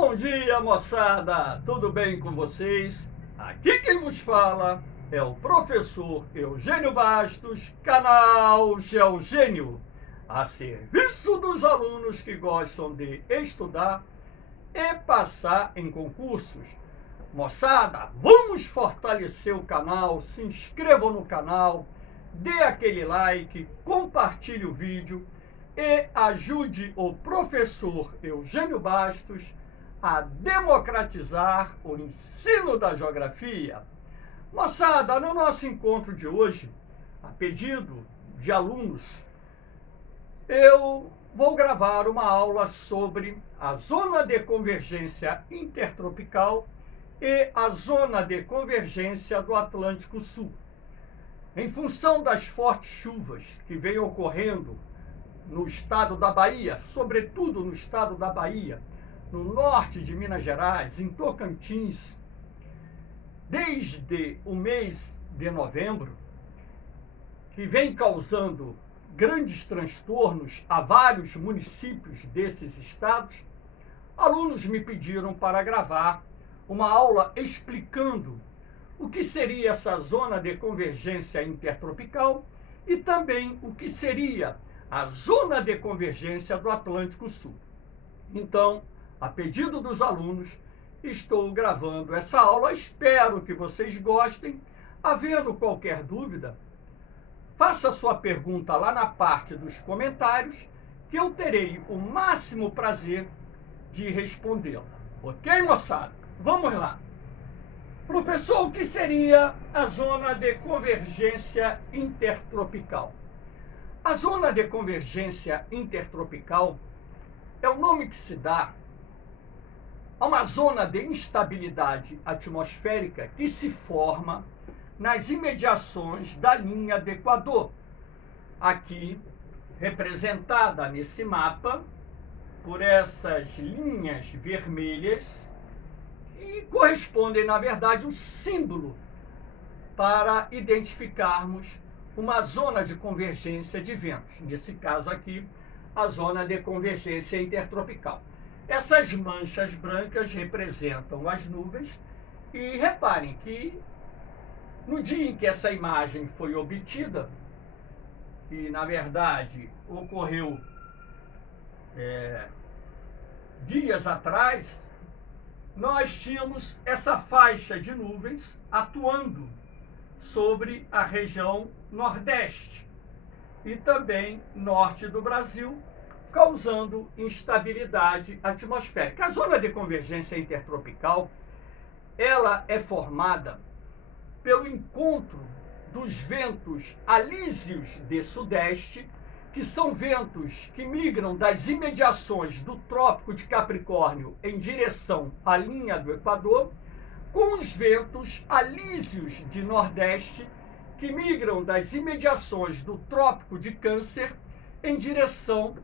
Bom dia, moçada! Tudo bem com vocês? Aqui quem vos fala é o professor Eugênio Bastos, canal Geogênio, a serviço dos alunos que gostam de estudar e passar em concursos. Moçada, vamos fortalecer o canal, se inscrevam no canal, dê aquele like, compartilhe o vídeo e ajude o professor Eugênio Bastos a democratizar o ensino da geografia. Moçada, no nosso encontro de hoje, a pedido de alunos, eu vou gravar uma aula sobre a zona de convergência intertropical e a zona de convergência do Atlântico Sul. Em função das fortes chuvas que vêm ocorrendo no estado da Bahia, sobretudo no estado da Bahia, no norte de Minas Gerais, em Tocantins, desde o mês de novembro, que vem causando grandes transtornos a vários municípios desses estados, alunos me pediram para gravar uma aula explicando o que seria essa zona de convergência intertropical e também o que seria a zona de convergência do Atlântico Sul. Então, a pedido dos alunos, estou gravando essa aula. Espero que vocês gostem. Havendo qualquer dúvida, faça sua pergunta lá na parte dos comentários, que eu terei o máximo prazer de respondê-la. Ok, moçada? Vamos lá. Professor, o que seria a zona de convergência intertropical? A zona de convergência intertropical é o nome que se dá a uma zona de instabilidade atmosférica que se forma nas imediações da linha do Equador, aqui representada nesse mapa por essas linhas vermelhas, que correspondem, na verdade, um símbolo para identificarmos uma zona de convergência de ventos. Nesse caso aqui, a zona de convergência intertropical. Essas manchas brancas representam as nuvens e reparem que no dia em que essa imagem foi obtida, que na verdade ocorreu dias atrás, nós tínhamos essa faixa de nuvens atuando sobre a região nordeste e também norte do Brasil, causando instabilidade atmosférica. A zona de convergência intertropical, ela é formada pelo encontro dos ventos alísios de sudeste, que são ventos que migram das imediações do Trópico de Capricórnio em direção à linha do Equador, com os ventos alísios de nordeste, que migram das imediações do Trópico de Câncer em direção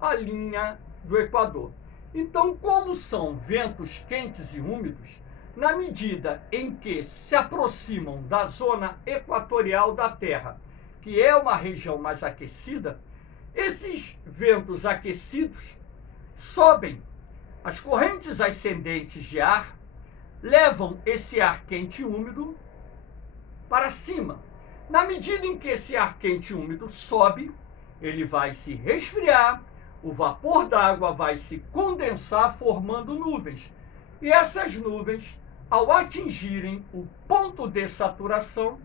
à linha do Equador. Então, como são ventos quentes e úmidos, na medida em que se aproximam da zona equatorial da Terra, que é uma região mais aquecida, esses ventos aquecidos sobem. As correntes ascendentes de ar levam esse ar quente e úmido para cima. Na medida em que esse ar quente e úmido sobe, ele vai se resfriar, o vapor d'água vai se condensar formando nuvens. E essas nuvens, ao atingirem o ponto de saturação,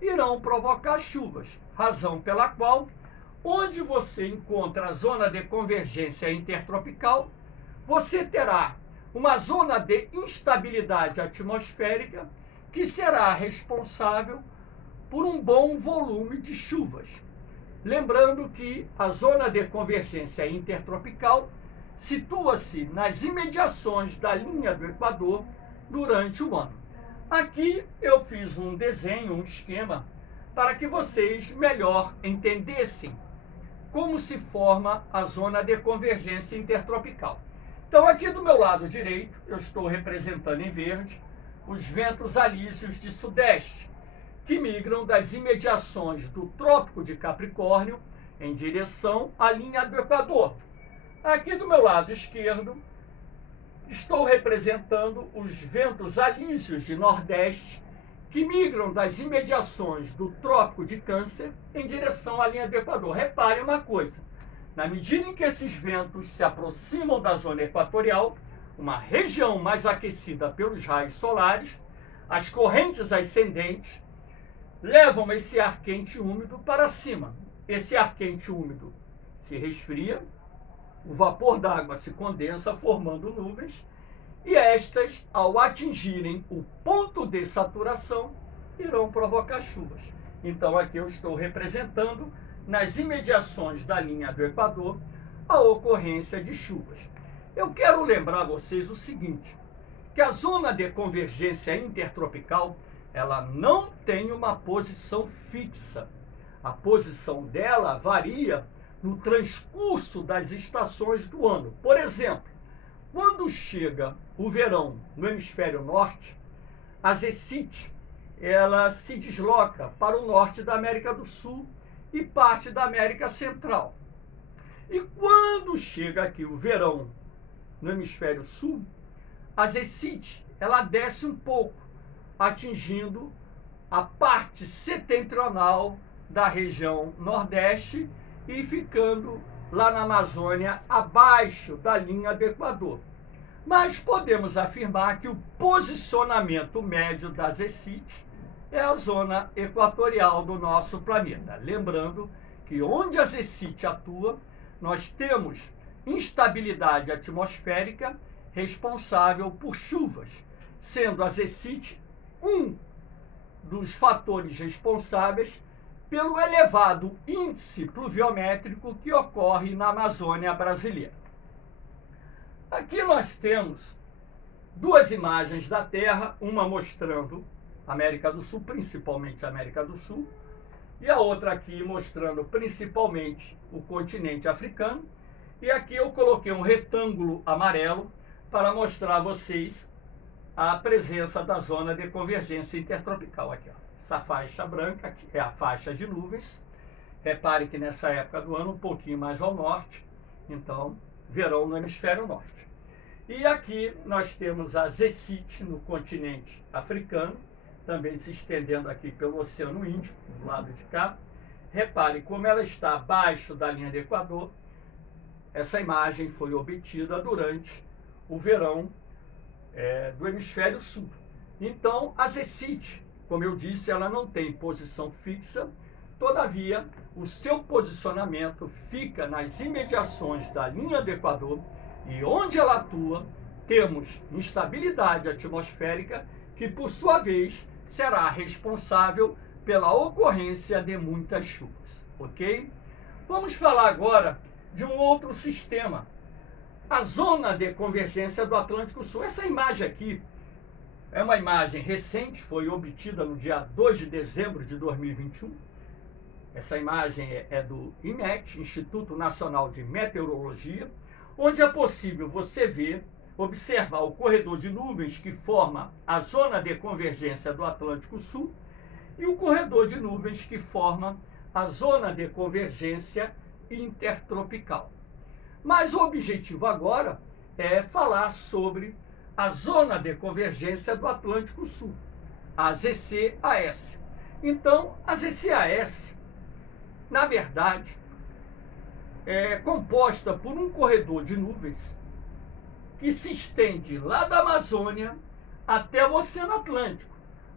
irão provocar chuvas, razão pela qual, onde você encontra a zona de convergência intertropical, você terá uma zona de instabilidade atmosférica que será responsável por um bom volume de chuvas. Lembrando que a zona de convergência intertropical situa-se nas imediações da linha do Equador durante o ano. Aqui eu fiz um desenho, um esquema, para que vocês melhor entendessem como se forma a zona de convergência intertropical. Então, aqui do meu lado direito, eu estou representando em verde os ventos alísios de sudeste, que migram das imediações do Trópico de Capricórnio em direção à linha do Equador. Aqui do meu lado esquerdo, estou representando os ventos alísios de Nordeste que migram das imediações do Trópico de Câncer em direção à linha do Equador. Repare uma coisa, na medida em que esses ventos se aproximam da zona equatorial, uma região mais aquecida pelos raios solares, as correntes ascendentes levam esse ar quente e úmido para cima. Esse ar quente e úmido se resfria, o vapor d'água se condensa, formando nuvens, e estas, ao atingirem o ponto de saturação, irão provocar chuvas. Então, aqui eu estou representando, nas imediações da linha do Equador, a ocorrência de chuvas. Eu quero lembrar a vocês o seguinte, que a zona de convergência intertropical, ela não tem uma posição fixa. A posição dela varia no transcurso das estações do ano. Por exemplo, quando chega o verão no hemisfério norte, a Zecite, ela se desloca para o norte da América do Sul e parte da América Central. E quando chega aqui o verão no hemisfério sul, a Zecite, ela desce um pouco, atingindo a parte setentrional da região Nordeste e ficando lá na Amazônia, abaixo da linha do Equador. Mas podemos afirmar que o posicionamento médio da Zecite é a zona equatorial do nosso planeta. Lembrando que onde a Zecite atua, nós temos instabilidade atmosférica responsável por chuvas, sendo a Zecite um dos fatores responsáveis pelo elevado índice pluviométrico que ocorre na Amazônia brasileira. Aqui nós temos duas imagens da Terra, uma mostrando a América do Sul, principalmente a América do Sul, e a outra aqui mostrando principalmente o continente africano. E aqui eu coloquei um retângulo amarelo para mostrar a vocês a presença da zona de convergência intertropical aqui, ó. Essa faixa branca aqui é a faixa de nuvens. Repare que nessa época do ano, um pouquinho mais ao norte, então, verão no hemisfério norte. E aqui nós temos a Zecite no continente africano, também se estendendo aqui pelo Oceano Índico, do lado de cá. Repare como ela está abaixo da linha do Equador. Essa imagem foi obtida durante o verão do hemisfério sul. Então, a Zecite, como eu disse, ela não tem posição fixa, todavia, o seu posicionamento fica nas imediações da linha do Equador e onde ela atua, temos instabilidade atmosférica que, por sua vez, será responsável pela ocorrência de muitas chuvas, ok? Vamos falar agora de um outro sistema, a zona de convergência do Atlântico Sul. Essa imagem aqui é uma imagem recente, foi obtida no dia 2 de dezembro de 2021. Essa imagem é do INMET, Instituto Nacional de Meteorologia, onde é possível você ver, observar o corredor de nuvens que forma a zona de convergência do Atlântico Sul e o corredor de nuvens que forma a zona de convergência intertropical. Mas o objetivo agora é falar sobre a zona de convergência do Atlântico Sul, a ZCAS. Então, a ZCAS, na verdade, é composta por um corredor de nuvens que se estende lá da Amazônia até o Oceano Atlântico,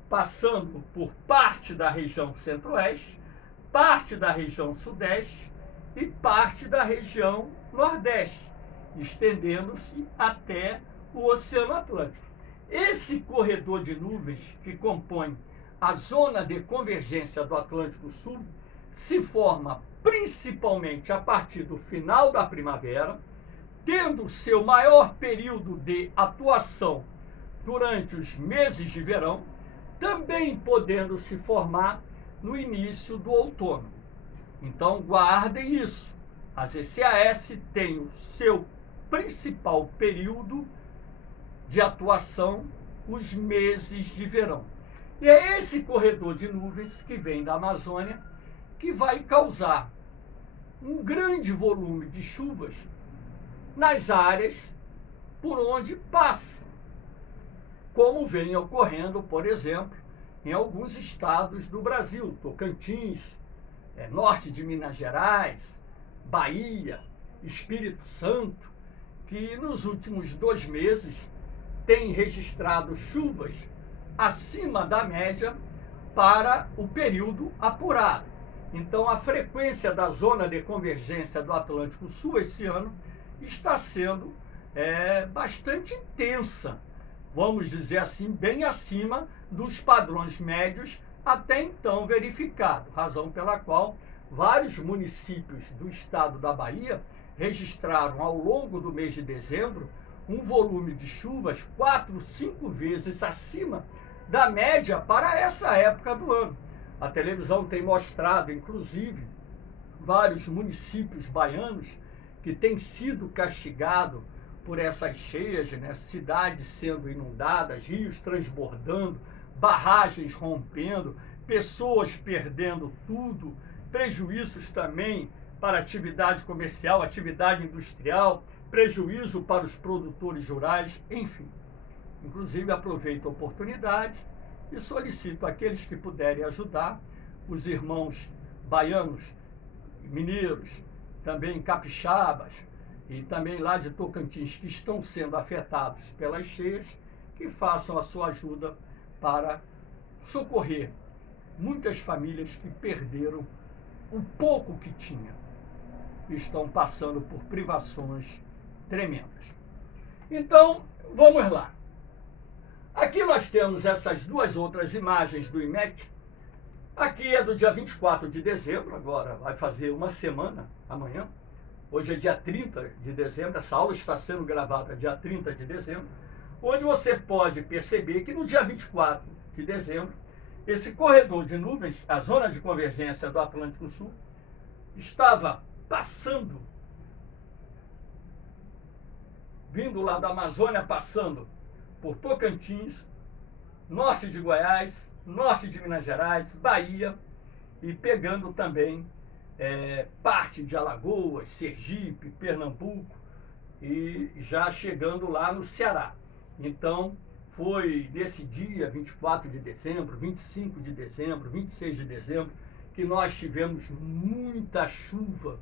passando por parte da região centro-oeste, parte da região sudeste e parte da região nordeste, estendendo-se até o Oceano Atlântico. Esse corredor de nuvens que compõe a zona de convergência do Atlântico Sul se forma principalmente a partir do final da primavera, tendo seu maior período de atuação durante os meses de verão, também podendo se formar no início do outono. Então guardem isso. A ZCAS tem o seu principal período de atuação, os meses de verão. E é esse corredor de nuvens que vem da Amazônia que vai causar um grande volume de chuvas nas áreas por onde passa, como vem ocorrendo, por exemplo, em alguns estados do Brasil, Tocantins, norte de Minas Gerais, Bahia, Espírito Santo, que nos últimos 2 meses tem registrado chuvas acima da média para o período apurado. Então, a frequência da zona de convergência do Atlântico Sul esse ano está sendo bastante intensa, vamos dizer assim, bem acima dos padrões médios até então verificados, razão pela qual vários municípios do estado da Bahia registraram ao longo do mês de dezembro um volume de chuvas 4, 5 vezes acima da média para essa época do ano. A televisão tem mostrado, inclusive, vários municípios baianos que têm sido castigados por essas cheias, né? Cidades sendo inundadas, rios transbordando, barragens rompendo, pessoas perdendo tudo, prejuízos também para a atividade comercial, atividade industrial, prejuízo para os produtores rurais, enfim. Inclusive, aproveito a oportunidade e solicito àqueles que puderem ajudar, os irmãos baianos, mineiros, também capixabas e também lá de Tocantins, que estão sendo afetados pelas cheias, que façam a sua ajuda para socorrer muitas famílias que perderam o pouco que tinham e estão passando por privações tremendas. Então, vamos lá. Aqui nós temos essas 2 outras imagens do IMET. Aqui é do dia 24 de dezembro, agora vai fazer uma semana, amanhã. Hoje é dia 30 de dezembro, essa aula está sendo gravada dia 30 de dezembro, onde você pode perceber que no dia 24 de dezembro, esse corredor de nuvens, a zona de convergência do Atlântico Sul, estava passando, vindo lá da Amazônia, passando por Tocantins, norte de Goiás, norte de Minas Gerais, Bahia, e pegando também parte de Alagoas, Sergipe, Pernambuco, e já chegando lá no Ceará. Então, foi nesse dia, 24 de dezembro, 25 de dezembro, 26 de dezembro, que nós tivemos muita chuva,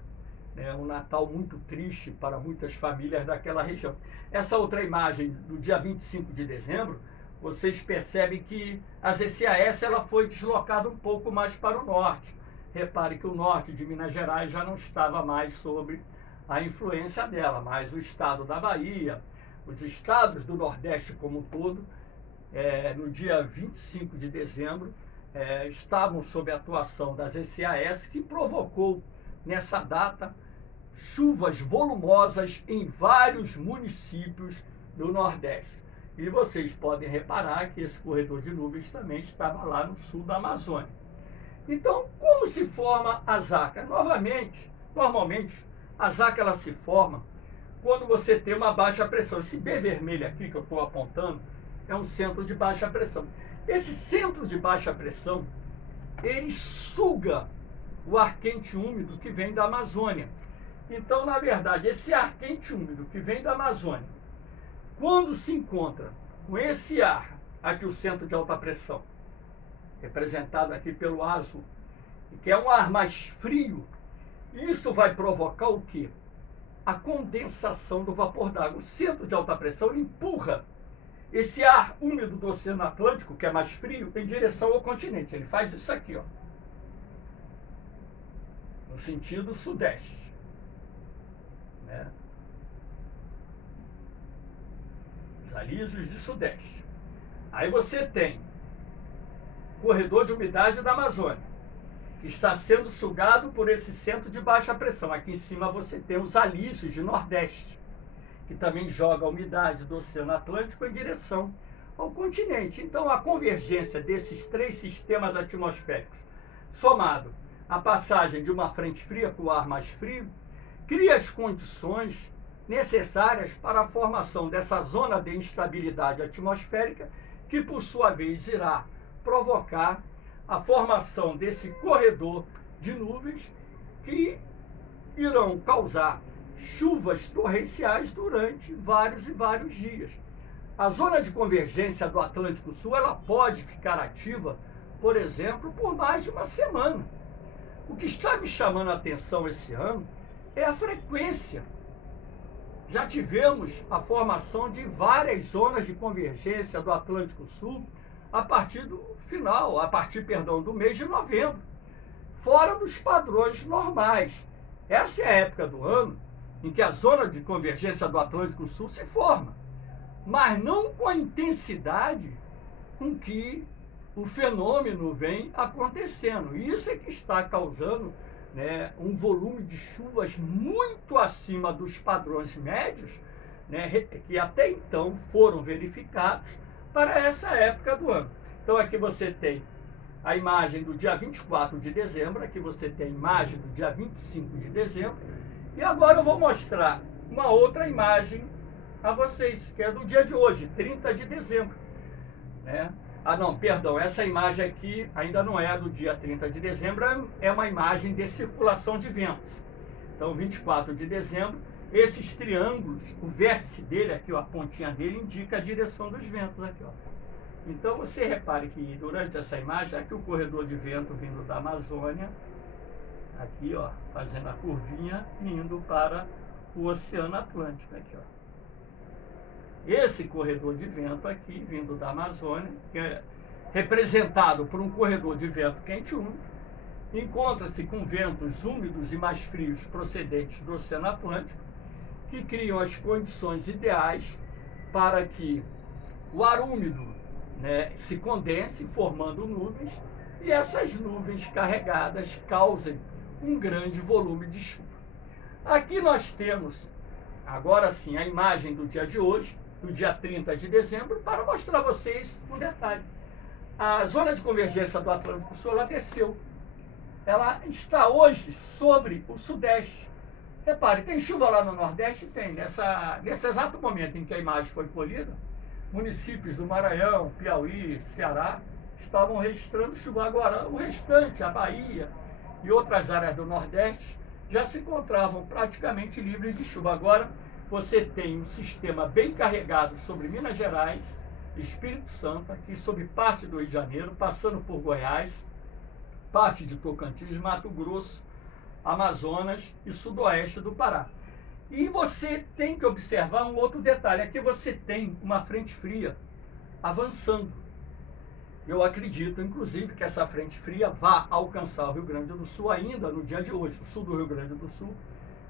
né? Um Natal muito triste para muitas famílias daquela região. Essa outra imagem do dia 25 de dezembro, vocês percebem que a ZCAS ela foi deslocada um pouco mais para o norte. Repare que o norte de Minas Gerais já não estava mais sob a influência dela, mas o estado da Bahia, os estados do Nordeste como um todo, no dia 25 de dezembro, estavam sob a atuação da ZCAS, que provocou, nessa data, chuvas volumosas em vários municípios do Nordeste. E vocês podem reparar que esse corredor de nuvens também estava lá no sul da Amazônia. Então, como se forma a ZACA? Normalmente, a ZACA ela se forma quando você tem uma baixa pressão. Esse B vermelho aqui que eu estou apontando é um centro de baixa pressão. Esse centro de baixa pressão, ele suga o ar quente úmido que vem da Amazônia. Então, na verdade, esse ar quente úmido que vem da Amazônia, quando se encontra com esse ar, aqui o centro de alta pressão, representado aqui pelo azul, que é um ar mais frio, isso vai provocar o quê? A condensação do vapor d'água. O centro de alta pressão empurra esse ar úmido do Oceano Atlântico, que é mais frio, em direção ao continente. Ele faz isso aqui, ó, no sentido sudeste, né? Os alísios de sudeste. Aí você tem corredor de umidade da Amazônia, que está sendo sugado por esse centro de baixa pressão. Aqui em cima você tem os alísios de nordeste, que também joga a umidade do Oceano Atlântico em direção ao continente. Então, a convergência desses 3 sistemas atmosféricos, somado à passagem de uma frente fria com o ar mais frio, cria as condições necessárias para a formação dessa zona de instabilidade atmosférica, que, por sua vez, irá provocar a formação desse corredor de nuvens que irão causar chuvas torrenciais durante vários e vários dias. A zona de convergência do Atlântico Sul, ela pode ficar ativa, por exemplo, por mais de uma semana. O que está me chamando a atenção esse ano é a frequência. Já tivemos a formação de várias zonas de convergência do Atlântico Sul a partir do mês de novembro, fora dos padrões normais. Essa é a época do ano em que a zona de convergência do Atlântico Sul se forma, mas não com a intensidade com que o fenômeno vem acontecendo. Isso é que está causando, né, um volume de chuvas muito acima dos padrões médios, né, que até então foram verificados para essa época do ano. Então aqui você tem a imagem do dia 24 de dezembro, aqui você tem a imagem do dia 25 de dezembro, e agora eu vou mostrar uma outra imagem a vocês, que é do dia de hoje, 30 de dezembro, né? Ah, não, perdão, essa imagem aqui ainda não é do dia 30 de dezembro, é uma imagem de circulação de ventos. Então, 24 de dezembro, esses triângulos, o vértice dele aqui, ó, a pontinha dele, indica a direção dos ventos aqui, ó. Então, você repare que durante essa imagem, aqui o corredor de vento vindo da Amazônia, aqui, ó, fazendo a curvinha, indo para o Oceano Atlântico, aqui, ó. Esse corredor de vento aqui, vindo da Amazônia, que é representado por um corredor de vento quente úmido, encontra-se com ventos úmidos e mais frios procedentes do Oceano Atlântico, que criam as condições ideais para que o ar úmido, né, se condense, formando nuvens, e essas nuvens carregadas causem um grande volume de chuva. Aqui nós temos, agora sim, a imagem do dia de hoje, do dia 30 de dezembro, para mostrar a vocês um detalhe. A zona de convergência do Atlântico Sul, ela desceu. Ela está hoje sobre o Sudeste. Repare, tem chuva lá no Nordeste? Tem. Nesse exato momento em que a imagem foi colhida, municípios do Maranhão, Piauí, Ceará, estavam registrando chuva. Agora, o restante, a Bahia e outras áreas do Nordeste, já se encontravam praticamente livres de chuva. Agora, você tem um sistema bem carregado sobre Minas Gerais, Espírito Santo, aqui sobre parte do Rio de Janeiro, passando por Goiás, parte de Tocantins, Mato Grosso, Amazonas e sudoeste do Pará. E você tem que observar um outro detalhe. Aqui você tem uma frente fria avançando. Eu acredito, inclusive, que essa frente fria vá alcançar o Rio Grande do Sul ainda no dia de hoje. O sul do Rio Grande do Sul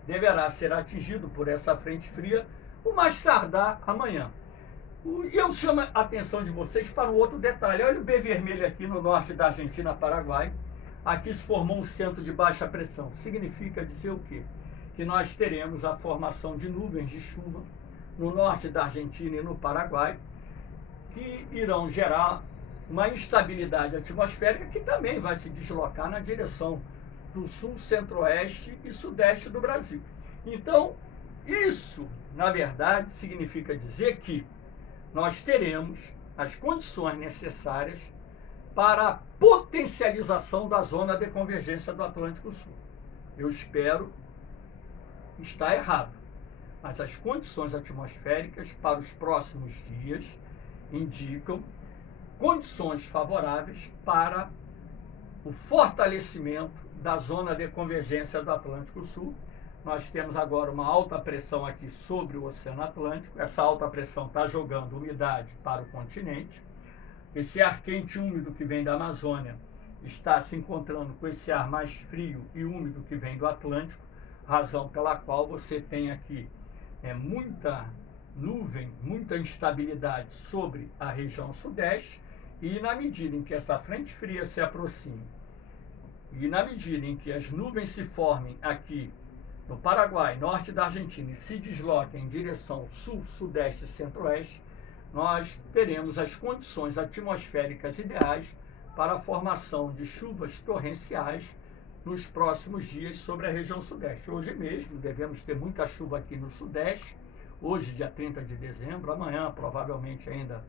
deverá ser atingido por essa frente fria o mais tardar amanhã. E eu chamo a atenção de vocês para um outro detalhe. Olha o B vermelho aqui no norte da Argentina, Paraguai. Aqui se formou um centro de baixa pressão. Significa dizer o quê? Que nós teremos a formação de nuvens de chuva no norte da Argentina e no Paraguai, que irão gerar uma instabilidade atmosférica que também vai se deslocar na direção do sul, centro-oeste e sudeste do Brasil. Então, isso, na verdade, significa dizer que nós teremos as condições necessárias para a potencialização da zona de convergência do Atlântico Sul. Eu espero estar errado, mas as condições atmosféricas para os próximos dias indicam condições favoráveis para o fortalecimento da zona de convergência do Atlântico Sul. Nós temos agora uma alta pressão aqui sobre o Oceano Atlântico. Essa alta pressão está jogando umidade para o continente. Esse ar quente e úmido que vem da Amazônia está se encontrando com esse ar mais frio e úmido que vem do Atlântico, razão pela qual você tem aqui muita nuvem, muita instabilidade sobre a região sudeste, e na medida em que essa frente fria se aproxime, e na medida em que as nuvens se formem aqui no Paraguai, norte da Argentina, e se desloquem em direção sul, sudeste e centro-oeste, nós teremos as condições atmosféricas ideais para a formação de chuvas torrenciais nos próximos dias sobre a região sudeste. Hoje mesmo devemos ter muita chuva aqui no sudeste, hoje dia 30 de dezembro, amanhã provavelmente ainda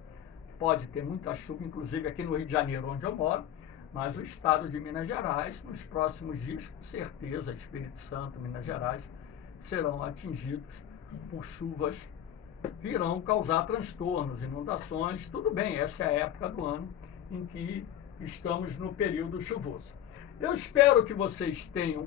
pode ter muita chuva, inclusive aqui no Rio de Janeiro, onde eu moro, mas o estado de Minas Gerais, nos próximos dias, com certeza, Espírito Santo, Minas Gerais, serão atingidos por chuvas que irão causar transtornos, inundações. Tudo bem, essa é a época do ano em que estamos no período chuvoso. Eu espero que vocês tenham